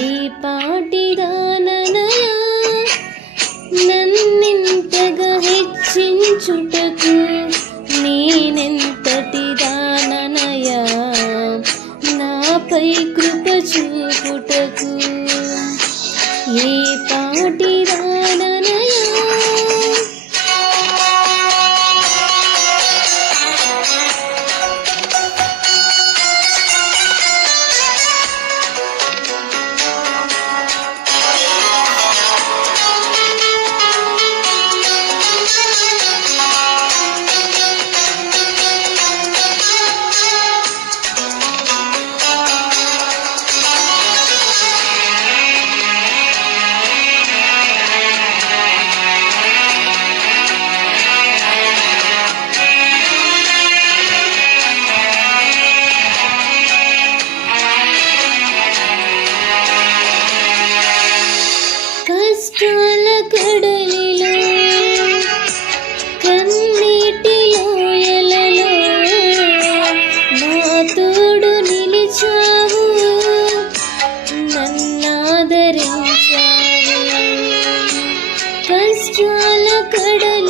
ఈ పాటిదాననయా నన్నింతగా హెచ్చించుటకు పాలకడలిలో కన్నీటి లోయలలో నా తోడు నిలిచావు నన్నాదరించావు కష్టాల కడలి